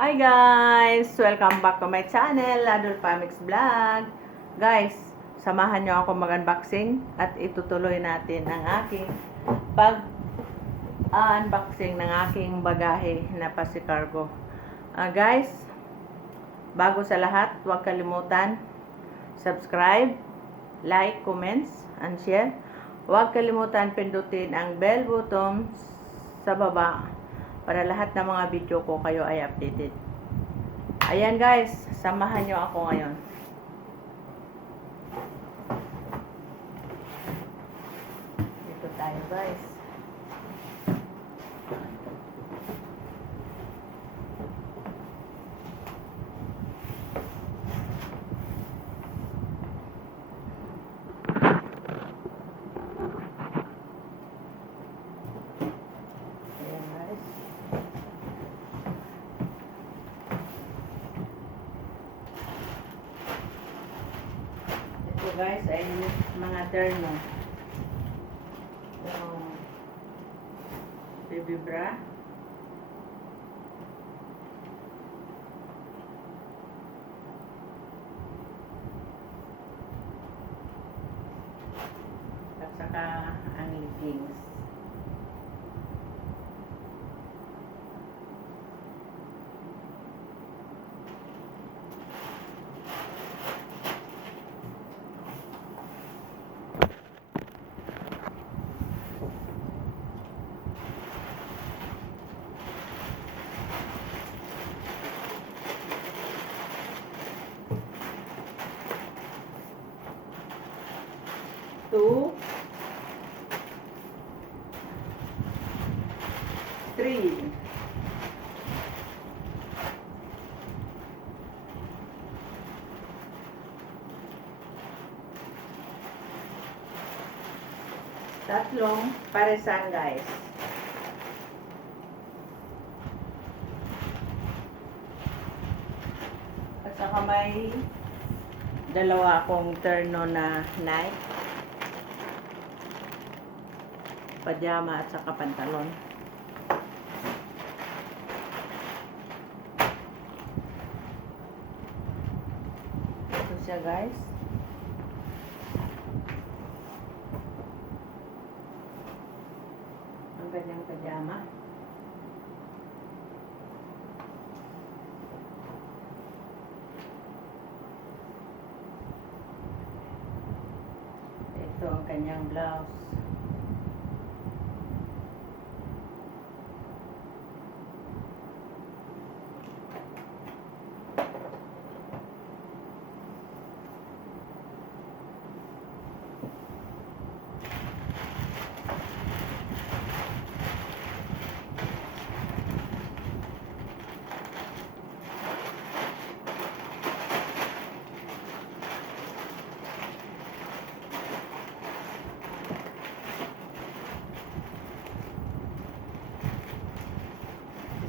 Hi guys! Welcome back to my channel, Adult Pamix Vlog. Guys, samahan nyo ako mag-unboxing at itutuloy natin ang aking pag-unboxing ng aking bagahe na Pasicargo. Guys, bago sa lahat, huwag kalimutan subscribe, like, comments, and share. Huwag kalimutan pindutin ang bell button sa baba para lahat ng mga video ko kayo ay updated. Ayan guys, samahan nyo ako ngayon. Dito tayo guys. Ito guys ay mga terno. Baby bra. At saka ang leggings. Two, three, tatlong paresan guys. At saka may dalawa akong terno na night, pajama at saka pantalon. Ito siya guys. Ang ganyang pajama. Ito ang kanyang blouse.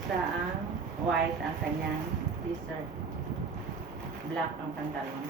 Isa ang white ang kanyang t-shirt. Black ang pantalon.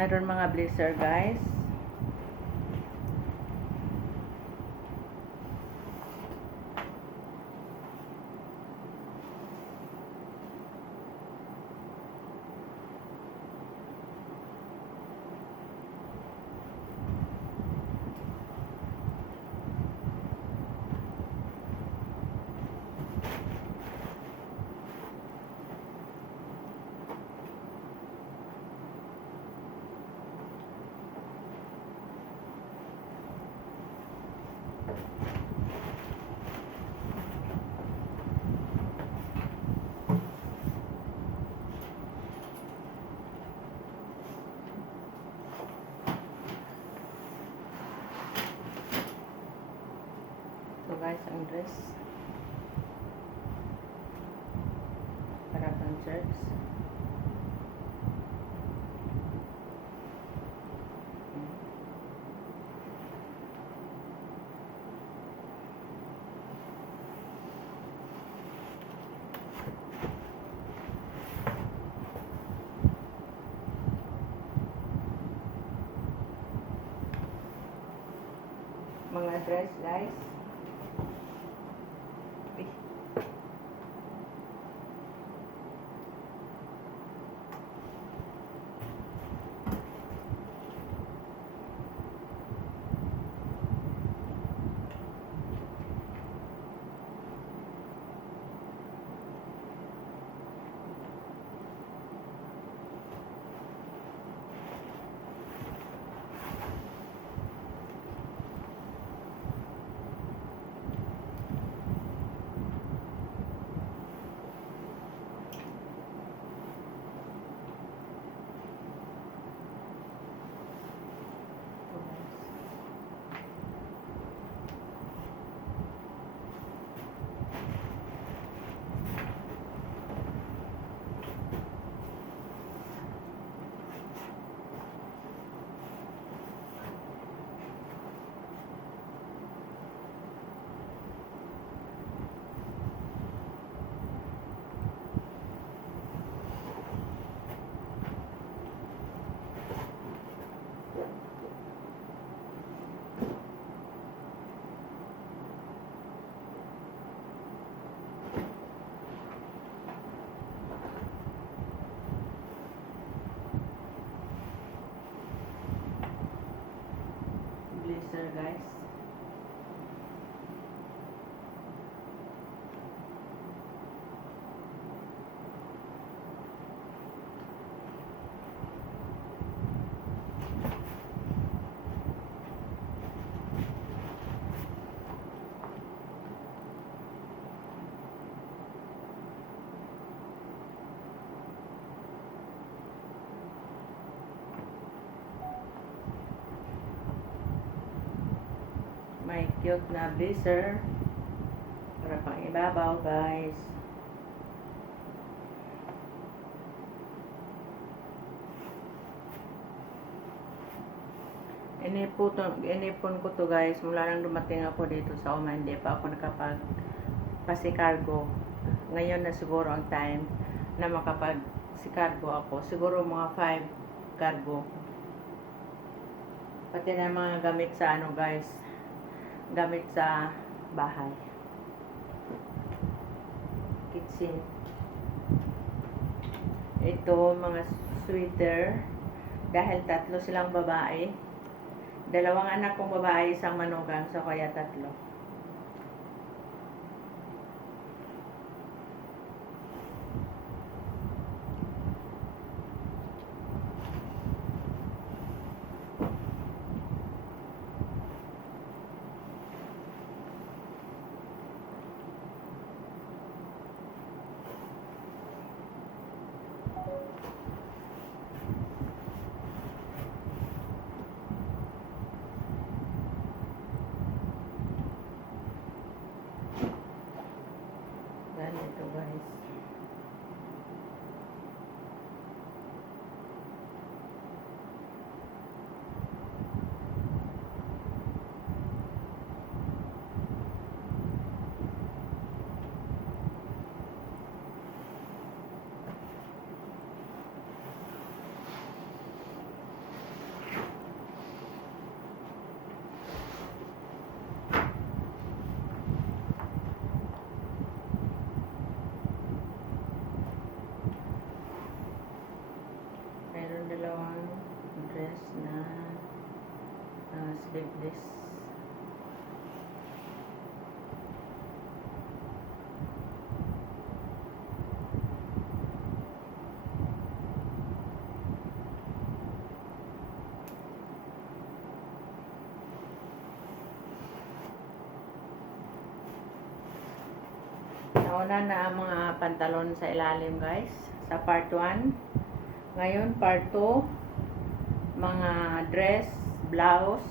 Mayroon mga blazer guys. Ito guys ang dress para pang church. dress, guys. Okay. Blazer, guys. May cute na blazer para pang ibabaw, guys. Inipon ko to, guys, mula nang dumating ako dito sa Oman. Hindi pa ako nakapag-pasikargo. Ngayon na siguro ang time na makapag-sikargo ako. Siguro mga 5 cargo. Pati na mga gamit sa ano, guys, gamit sa bahay, kitchen. Ito mga sweater, dahil 3 silang babae, 2 anak kong babae, isang manugang, so kaya 3. Ganito, guys. Meron 2 dress na sleeveless. Nauna na ang mga pantalon sa ilalim, guys, sa part 1. Ngayon, part 2, mga dress, blouse.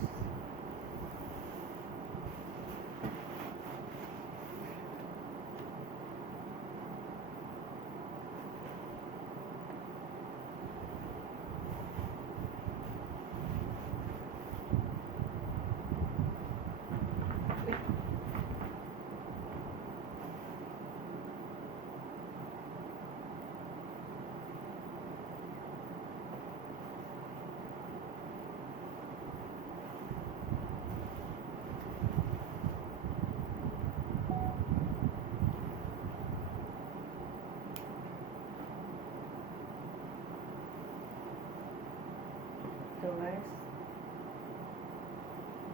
guys.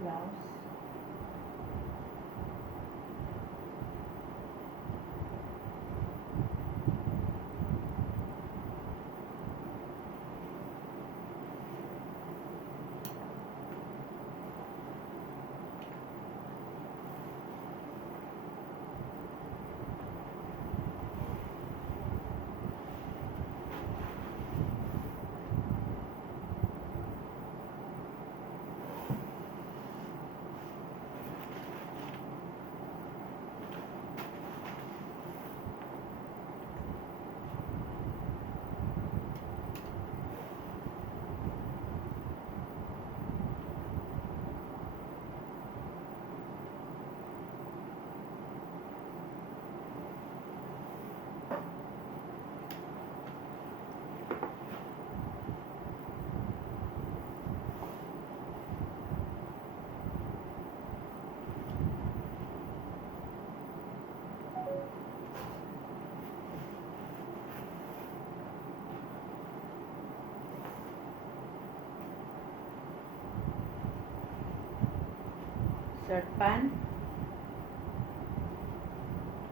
Blouse. Shirt pan.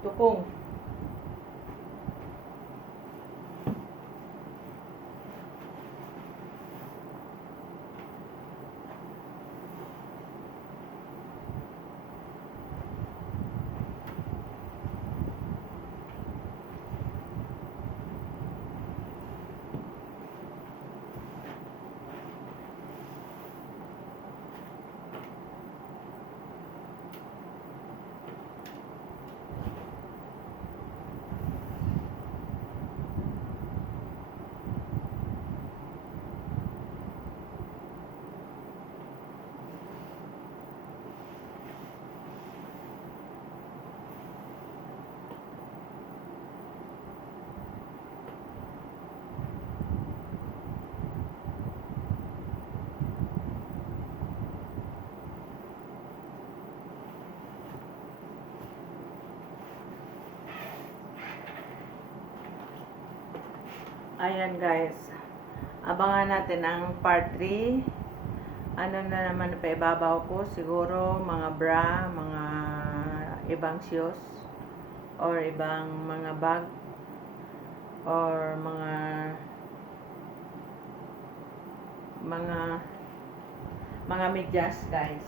Tukong. Ayan guys, abangan natin ang part 3. Ano na naman pa ibabaw ko, siguro mga bra, mga ibang shoes, or ibang mga bag, or mga medyas guys.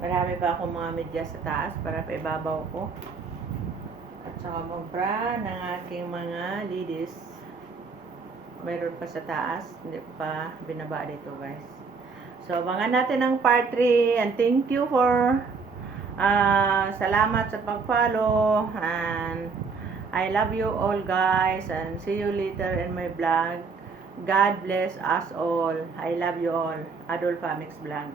Marami pa akong mga medyas sa taas para pa ibabaw ko. At saka mga bra ng aking mga ladies. Mayroon pa sa taas, hindi pa binaba dito guys. So, abangan natin ang part 3 and thank you for salamat sa pag-follow and I love you all guys and see you later in my vlog. God bless us all. I love you all. Adolpha Mix Vlog.